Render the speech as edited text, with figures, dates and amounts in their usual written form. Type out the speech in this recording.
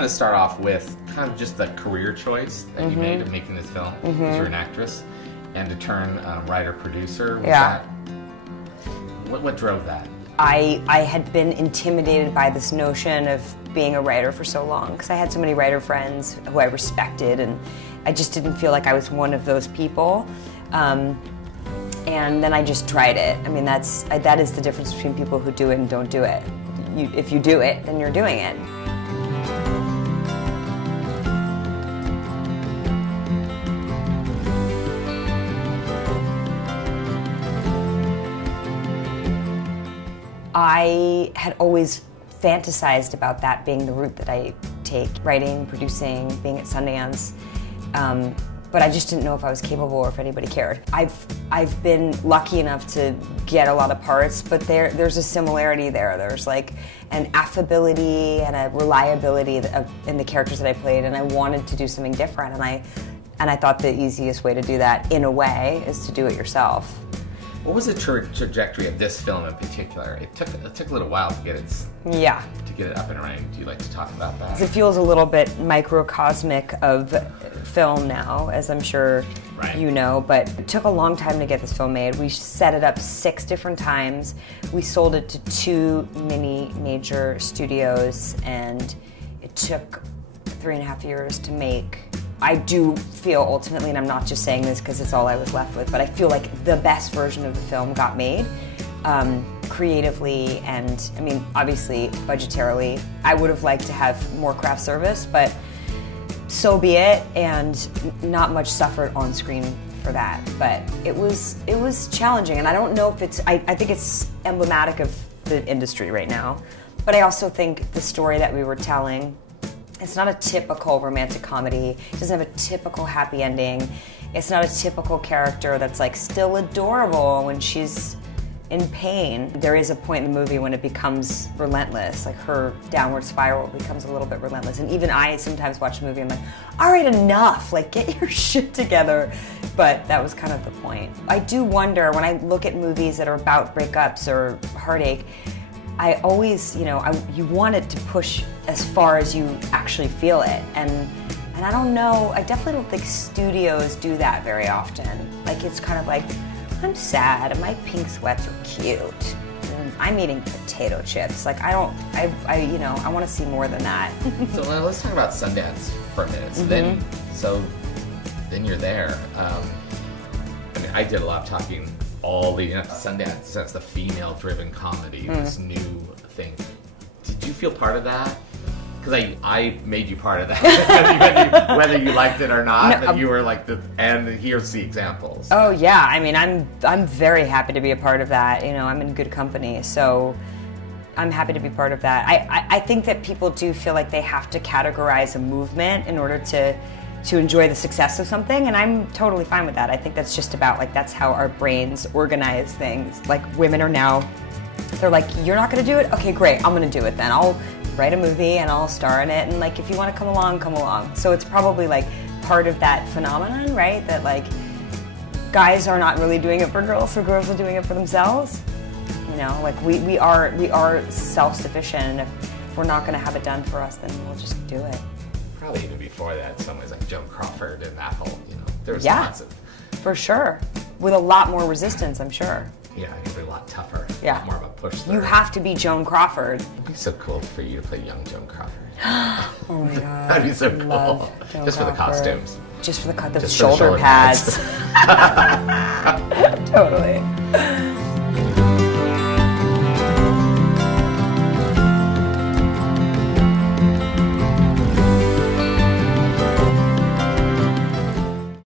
want to start off with kind of just the career choice that you made of making this film. Because you're an actress, and to turn writer-producer. What drove that? I had been intimidated by this notion of being a writer for so long, because I had so many writer friends who I respected, and I just didn't feel like I was one of those people. And then I just tried it. I mean, that is the difference between people who do it and don't do it. If you do it, then you're doing it. I had always fantasized about that being the route that I take, writing, producing, being at Sundance, but I just didn't know if I was capable or if anybody cared. I've been lucky enough to get a lot of parts, but there's a similarity there. There's like an affability and a reliability in the characters that I played, and I wanted to do something different, and I thought the easiest way to do that, in a way, is to do it yourself. What was the trajectory of this film in particular? It took a little while to get it up and running. Do you like to talk about that? It feels a little bit microcosmic of film now, as I'm sure you know, but it took a long time to get this film made. We set it up 6 different times. We sold it to 2 major studios, and it took 3.5 years to make. I do feel ultimately, and I'm not just saying this because it's all I was left with, but I feel like the best version of the film got made, creatively, and I mean, obviously, budgetarily. I would have liked to have more craft service, but so be it, and not much suffered on screen for that. But it was challenging, and I don't know if it's, I think it's emblematic of the industry right now, but I also think the story that we were telling, it's not a typical romantic comedy. It doesn't have a typical happy ending. It's not a typical character that's like still adorable when she's in pain. There is a point in the movie when it becomes relentless, like her downward spiral becomes a little bit relentless. And even I sometimes watch a movie and I'm like, all right, enough, like get your shit together. But that was kind of the point. I do wonder, when I look at movies that are about breakups or heartache, I always, you want it to push as far as you actually feel it. And I don't know, I definitely don't think studios do that very often. Like, it's kind of like, I'm sad and my pink sweats are cute. And I'm eating potato chips. Like, I want to see more than that. So let's talk about Sundance for a minute. So then you're there. I mean, I did a lot of talking all leading up to Sundance. That's the female-driven comedy, this new thing. Did you feel part of that? Because I made you part of that, whether you liked it or not. No, you were like and here's the examples. Oh yeah, I mean, I'm very happy to be a part of that. I'm in good company, so I'm happy to be part of that. I think that people do feel like they have to categorize a movement in order to enjoy the success of something, and I'm totally fine with that. I think that's just about, like, that's how our brains organize things. Like, women are now, they're like, you're not gonna do it? Okay, great, I'm gonna do it then. I'll write a movie and I'll star in it, and like, if you wanna come along, come along. So it's probably like part of that phenomenon, right? That like, guys are not really doing it for girls, so girls are doing it for themselves. Like we are self-sufficient, and if we're not gonna have it done for us, then we'll just do it. Probably even before that, in some ways, like Joan Crawford and that whole, there was lots of... For sure. With a lot more resistance, I'm sure. Yeah, it'd be a lot tougher. Yeah. A lot more of a push through. You have to be Joan Crawford. It'd be so cool for you to play young Joan Crawford. Oh my God. That'd be so cool. Just for the costumes. Just for the shoulder pads. Totally.